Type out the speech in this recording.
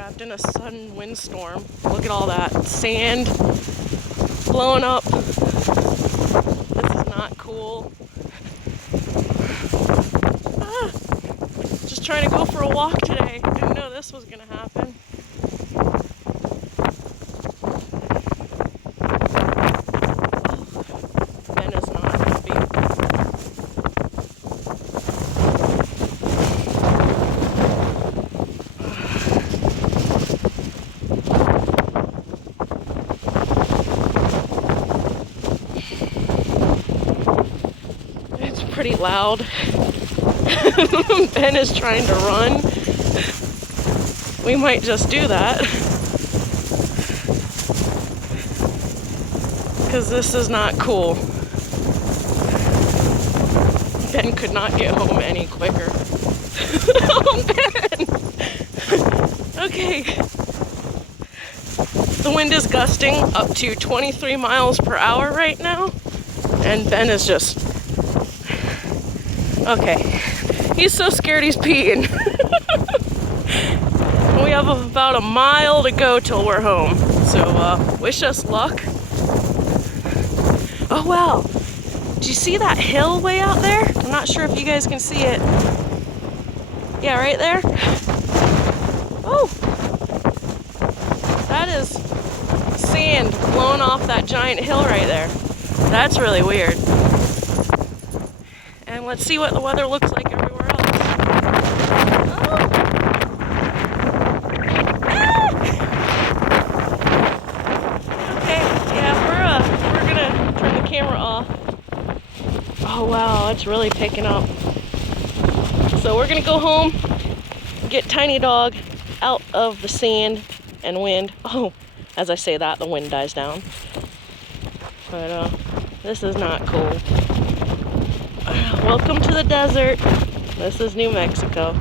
trapped in a sudden windstorm. Look at all that sand blowing up. This is not cool. Just trying to go for a walk today. Didn't know this was gonna happen. Ben is not happy. It's pretty loud. Ben is trying to run. We might just do that. Because this is not cool. Ben could not get home any quicker. Oh, Ben! Okay. The wind is gusting up to 23 miles per hour right now. And Ben is just... Okay. He's so scared he's peeing. We have about a mile to go till we're home. So wish us luck. Oh wow. Do you see that hill way out there? I'm not sure if you guys can see it. Yeah, right there. Oh! That is sand blowing off that giant hill right there. That's really weird. And let's see what the weather looks like everywhere else. Oh. Ah. Okay, yeah, we're gonna turn the camera off. Oh wow, it's really picking up. So we're gonna go home, get Tiny Dog out of the sand and wind. Oh, as I say that, the wind dies down. But this is not cool. Welcome to the desert. This is New Mexico.